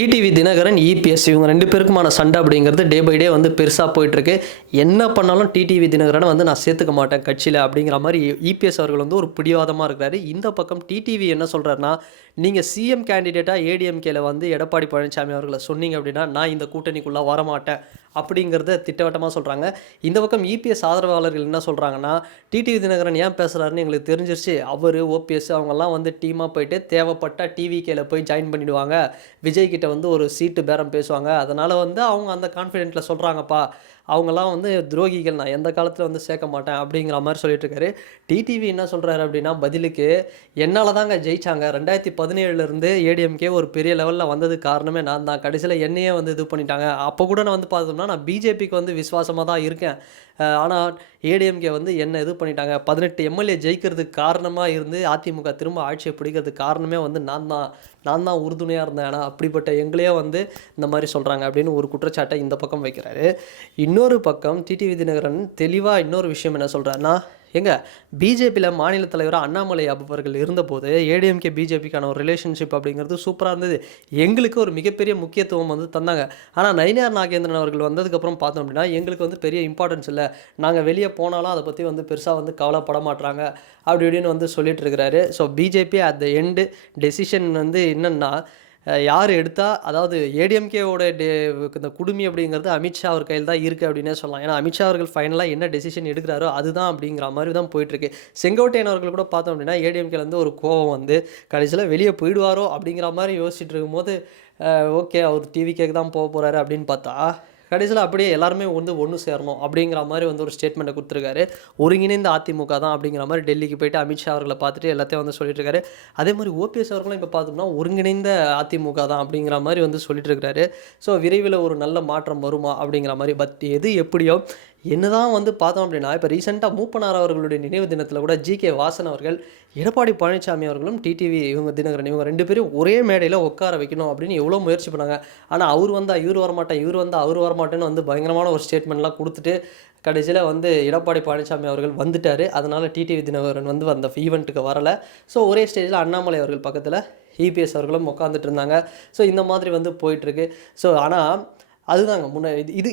TTV Dinakaran, EPS இவங்க 2 பேருக்குமான சண்டை அப்படிங்கிறது டே பை டே வந்து பெருசா போயிட்டுருக்கு. என்ன பண்ணாலும் டிடிவி தினகரன வந்து நான் சேர்த்துக்க மாட்டேன் கட்சியில அப்படிங்கிற மாரி இபிஎஸ் அவர்கள் வந்து ஒரு பிடிவாதமா இருக்கிறாரு. இந்த பக்கம் டிடிவி என்ன சொல்றாருன்னா, நீங்க சிஎம் கேண்டிடேட்டா ஏடிஎம்கேல வந்து எடப்பாடி பழனிசாமி அவர்கள சொன்னீங்க அப்படின்னா, நான் இந்த கூட்டணிக்குள்ள வரமாட்டேன் அப்படிங்கிறத திட்டவட்டமா சொல்றாங்க. இந்த பக்கம் இபிஎஸ் ஆதரவாளர்கள் என்ன சொல்றாங்கன்னா, டிடிவி தினகரன் ஏன் பேசுறாருன்னு எங்களுக்கு தெரிஞ்சிருச்சு. அவரு, ஓபிஎஸ் அவங்கலாம் வந்து டீமா போயிட்டு தேவைப்பட்டா டிவிகேல போய் ஜாயின் பண்ணிடுவாங்க. விஜய் கிட்ட வந்து ஒரு சீட்டு பேரம் பேசுவாங்க. அதனால வந்து அவங்க அந்த கான்ஃபிடென்ட்ல சொல்றாங்கப்பா. அவங்கலாம் வந்து துரோகிகள். நான் எந்த காலத்தில வந்து சேர்க்க மாட்டேன் அப்படிங்கிற மாரி சொல்லிட்டு இருக்காரு. டிடிவி என்ன சொல்றாரு அப்படின்னா, பதிலுக்கு என்னால தாங்க ஜெயிச்சாங்க. 2017ல இருந்து ஏடிஎம்கே ஒரு பெரிய லெவல்ல வந்ததுக்கு காரணமே நான் தான். கடைசியில என்னையே வந்து இது பண்ணிட்டாங்க. அப்போ கூட நான் வந்து பார்த்தோம்னா, நான் பிஜேபிக்கு வந்து விசுவாசமா தான் இருக்கேன். ஆனா ஏடிஎம்கே வந்து என்ன இது பண்ணிட்டாங்க. 18 எம்எல்ஏ ஜெயிக்கிறதுக்கு காரணமா இருந்து அதிமுக திரும்ப ஆட்சிய பிடிக்கிறதுக்கு காரணமே வந்து நான் தான். நான் தான் உறுதுணையா இருந்தேன். ஆனா அப்படிப்பட்ட எங்களையே வந்து இந்த மாரி சொல்றாங்க அப்படின்னு ஒரு குற்றச்சாட்ட இந்த பக்கம் வைக்கிறாரு. இன்னொரு பக்கம் டிடிவி தினகரன் தெளிவா இன்னொரு விஷயம் என்ன சொல்றாருன்னா, ஏங்க பிஜேபியில மாநில தலைவரா அண்ணாமலை அவர்கள் இருந்தபோது ஏடிஎம்கே பிஜேபிக்கான ஒரு ரிலேஷன்ஷிப் அப்படிங்கிறது சூப்பரா இருந்தது. எங்களுக்கு ஒரு மிகப்பெரிய முக்கியத்துவம் வந்து தந்தாங்க. ஆனா நயினார் நாகேந்திரன் அவர்கள் வந்ததுக்கப்புறம் பார்த்தோம் அப்படின்னா, எங்களுக்கு வந்து பெரிய இம்பார்ட்டன்ஸ் இல்ல. நாங்க வெளிய போனாலும் அத பத்தி வந்து பெருசா வந்து கவலைப்பட மாட்றாங்க. அப்படி இப்படின்னு வந்து சொல்லிட்டு இருக்கிறாரு. So BJP at the end decision வந்து என்னன்னா, யார் எடுத்தா அதாவது ஏடிஎம்கேவோட இந்த குடுமி அப்படிங்கிறது அமித்ஷா அவர் கையில் தான் இருக்குது அப்படின்னே சொல்லலாம். ஏன்னா அமித்ஷா அவர்கள் ஃபைனலாக என்ன டெசிஷன் எடுக்கிறாரோ அதுதான் அப்படிங்கிற மாதிரி தான் போயிட்டுருக்கு. செங்கோட்டையன் அவர்கள் கூட பார்த்தோம் அப்படின்னா ஏடிஎம்கேலேருந்து ஒரு கோவம் வந்து கடைசியில் வெளியே போயிடுவாரோ அப்படிங்கிற மாதிரி யோசிச்சுட்டு இருக்கும்போது ஓகே அவர் டிவிகேக்கு தான் போக போகிறாரு அப்படின்னு பார்த்தா கடைசியில் அப்படியே எல்லாருமே வந்து ஒன்று சேரணும் அப்படிங்கிற மாதிரி வந்து ஒரு ஸ்டேட்மெண்ட்டை கொடுத்துருக்காரு. ஒருங்கிணைந்த அதிமுக தான் அப்படிங்கிற மாதிரி டெல்லிக்கு போயிட்டு அமித்ஷா அவர்களை பார்த்துட்டு எல்லாத்தையும் வந்து சொல்லிட்டு இருக்காரு. அதே மாதிரி ஓபிஎஸ் அவர்களும் இப்போ பார்த்தோம்னா ஒருங்கிணைந்த அதிமுக தான் அப்படிங்கிற மாதிரி வந்து சொல்லிட்டு இருக்கிறாரு. ஸோ விரைவில் ஒரு நல்ல மாற்றம் வருமா அப்படிங்கிற மாதிரி. பட் எது எப்படியோ என்னதான் வந்து பார்த்தோம் அப்படின்னா, இப்போ ரீசெண்டாக மூப்பனார் அவர்களுடைய நினைவு தினத்தில் கூட ஜிகே வாசன் அவர்கள், எடப்பாடி பழனிசாமி அவர்களும், டிடிவி இவங்க தினகரன் இவங்க 2 பேரும் ஒரே மேடையில் உட்கார வைக்கணும் அப்படின்னு எவ்வளோ முயற்சி பண்ணாங்க. ஆனால் அவர் வந்தால் இவர் வரமாட்டேன், இவர் வந்தால் அவர் வரமாட்டேன்னு வந்து பயங்கரமான ஒரு ஸ்டேட்மெண்ட்லாம் கொடுத்துட்டு கடைசியில் வந்து எடப்பாடி பழனிசாமி அவர்கள் வந்துட்டார். அதனால் டிடிவி தினகரன் வந்து அந்த ஈவெண்ட்டுக்கு வரலை. ஸோ ஒரே ஸ்டேஜில் அண்ணாமலை அவர்கள் பக்கத்தில் இபிஎஸ் அவர்களும் உட்காந்துட்டு இருந்தாங்க. ஸோ இந்த மாதிரி வந்து போயிட்டுருக்கு. ஸோ ஆனால் அதுதாங்க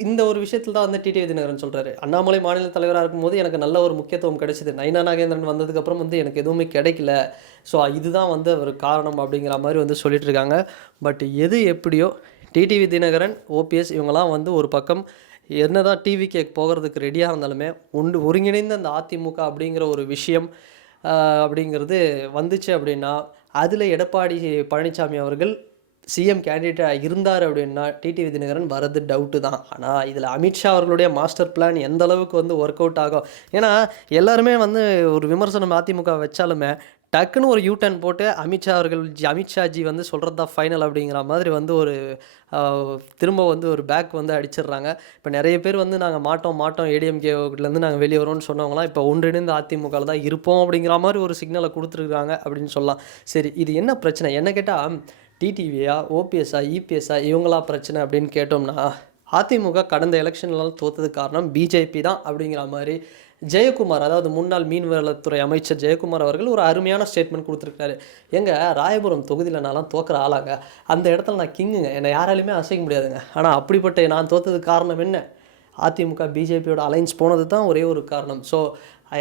இந்த ஒரு விஷயத்தில் தான் வந்து டிடிவி தினகரன் சொல்கிறாரு. அண்ணாமலை மாநில தலைவராக இருக்கும்போது எனக்கு நல்ல ஒரு முக்கியத்துவம் கிடைச்சிது. நயினா நாகேந்திரன் வந்ததுக்கப்புறம் வந்து எனக்கு எதுவுமே கிடைக்கல. ஸோ இதுதான் வந்து ஒரு காரணம் அப்படிங்கிற மாதிரி வந்து சொல்லிட்டு இருக்காங்க. பட் எது எப்படியோ டிடிவி தினகரன், ஓபிஎஸ் இவங்கெல்லாம் வந்து ஒரு பக்கம் என்னதான் டிவிகே போகிறதுக்கு ரெடியாக இருந்தாலுமே ஒருங்கிணைந்த அந்த அதிமுக அப்படிங்கிற ஒரு விஷயம் அப்படிங்கிறது வந்துச்சு அப்படின்னா, அதில் எடப்பாடி பழனிசாமி அவர்கள் சிஎம் கேண்டிடேட்டாக இருந்தார் அப்படின்னா டிடிவி தினகரன் வரது டவுட்டு தான். ஆனால் இதில் அமித்ஷா அவர்களுடைய மாஸ்டர் பிளான் எந்த அளவுக்கு வந்து ஒர்க் அவுட் ஆகும். ஏன்னா எல்லாருமே வந்து ஒரு விமர்சனம் அதிமுக வச்சாலுமே டக்குன்னு ஒரு யூடர்ன் போட்டு அமித்ஷாஜி வந்து சொல்கிறது தான் ஃபைனல் அப்படிங்கிற மாதிரி வந்து ஒரு திரும்ப வந்து ஒரு பேக் வந்து அடிச்சிடுறாங்க. இப்போ நிறைய பேர் வந்து நாங்கள் மாட்டோம் ஏடிஎம்கேலேருந்து நாங்கள் வெளியே வரோம்னு சொன்னவங்களாம் இப்போ ஒன்றிணைந்த அதிமுகவில் தான் இருப்போம் அப்படிங்கிற மாதிரி ஒரு சிக்னலை கொடுத்துருக்காங்க அப்படின்னு சொல்லலாம். சரி, இது என்ன பிரச்சனை என்ன கேட்டால் டிடிவியா, ஓபிஎஸ்ஸா, இபிஎஸ்ஸா இவங்களா பிரச்சனை அப்படின்னு கேட்டோம்னா, அதிமுக கடந்த எலெக்ஷன்லாம் தோற்றதுக்கு காரணம் பிஜேபி தான் அப்படிங்கிற மாதிரி ஜெயக்குமார், அதாவது முன்னாள் மீன்வளத்துறை அமைச்சர் ஜெயக்குமார் அவர்கள் ஒரு அருமையான ஸ்டேட்மெண்ட் கொடுத்துருக்காரு. எங்க ராயபுரம் தொகுதியில் நான்லாம் தோக்கிற ஆளாங்க, அந்த இடத்துல நான் கிங்குங்க, என்னை யாராலையுமே அசைக்க முடியாதுங்க. ஆனால் அப்படிப்பட்ட நான் தோற்றதுக்கு காரணம் என்ன? அதிமுக பிஜேபியோட அலைன்ஸ் போனது தான் ஒரே ஒரு காரணம். ஸோ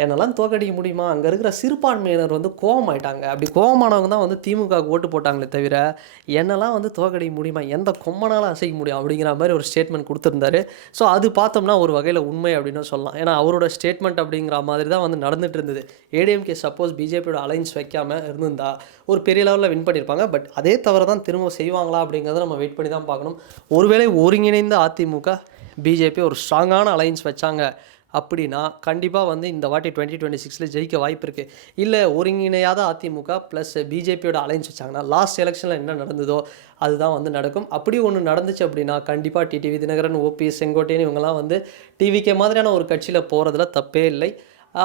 என்னெல்லாம் தோக்கடிக்க முடியுமா? அங்கே இருக்கிற சிறுபான்மையினர் வந்து கோவமாயிட்டாங்க. அப்படி கோவமானவங்க தான் வந்து திமுகவுக்கு ஓட்டு போட்டாங்களே தவிர என்னெல்லாம் வந்து தோக்கடிக்க முடியுமா? எந்த கொம்மனாலும் அசைக்க முடியும் அப்படிங்கிற மாதிரி ஒரு ஸ்டேட்மெண்ட் கொடுத்துருந்தாரு. ஸோ அது பார்த்தோம்னா ஒரு வகையில் உண்மை அப்படின்னு சொல்லலாம். ஏன்னா அவரோட ஸ்டேட்மெண்ட் அப்படிங்கிற மாதிரி தான் வந்து நடந்துட்டு இருந்தது. ஏடிஎம்கே சப்போஸ் பிஜேபியோட அலைன்ஸ் வைக்காமல் இருந்திருந்தா ஒரு பெரிய லெவலில் வின் பண்ணியிருப்பாங்க. பட் அதே தவிர தான் திரும்ப செய்வாங்களா அப்படிங்கிறத நம்ம வெயிட் பண்ணி தான் பார்க்கணும். ஒருவேளை ஒருங்கிணைந்த அதிமுக பிஜேபி ஒரு ஸ்ட்ராங்கான அலைன்ஸ் வச்சாங்க அப்படின்னா கண்டிப்பாக வந்து இந்த வாட்டி 2026 ஜெயிக்க வாய்ப்பு இருக்குது. இல்லை ஒருங்கிணையாத அதிமுக ப்ளஸ் பிஜேபியோட அலைன்ஸ் வச்சாங்கன்னா லாஸ்ட் எலெக்ஷனில் என்ன நடந்ததோ அதுதான் வந்து நடக்கும். அப்படி ஒன்று நடந்துச்சு அப்படின்னா கண்டிப்பாக டிடிவி தினகரன், ஓபிஎஸ், செங்கோட்டையன் இவங்கெல்லாம் வந்து டிவிகே மாதிரியான ஒரு கட்சியில் போகிறதுல தப்பே இல்லை.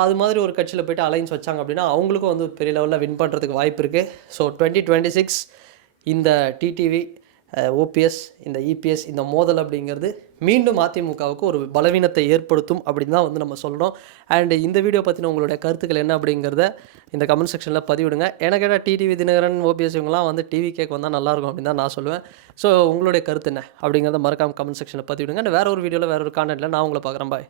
அது மாதிரி ஒரு கட்சியில் போய்ட்டு அலைன்ஸ் வச்சாங்க அப்படின்னா அவங்களுக்கும் வந்து பெரிய லெவலில் வின் பண்ணுறதுக்கு வாய்ப்பு இருக்குது. ஸோ 2026 இந்த டிடிவி ஓபிஎஸ் இந்த இபிஎஸ் இந்த மோதல் அப்படிங்கிறது மீண்டும் அதிமுகவுக்கு ஒரு பலவீனத்தை ஏற்படுத்தும் அப்படின்னு தான் வந்து நம்ம சொல்கிறோம். அண்ட் இந்த வீடியோ பற்றின உங்களுடைய கருத்துக்கள் என்ன அப்படிங்கிறத இந்த கமெண்ட் செக்ஷனில் பதிவிடுங்க. எனக்கு கேட்டால் டிடிவி தினகரன் ஓபிஎஸ் இவங்கலாம் வந்து டிவி கேட்க வந்தால் நல்லாயிருக்கும் அப்படின்னு தான் நான் சொல்லுவேன். ஸோ உங்களுடைய கருத்து என்ன அப்படிங்கிறத மறக்காம கமெண்ட் செக்ஷனில் பதிவிடுங்க. வேறு ஒரு வீடியோவில் வேறு ஒரு கான்டென்ட்டில் நான் உங்களை பார்க்குறேன். பாய்.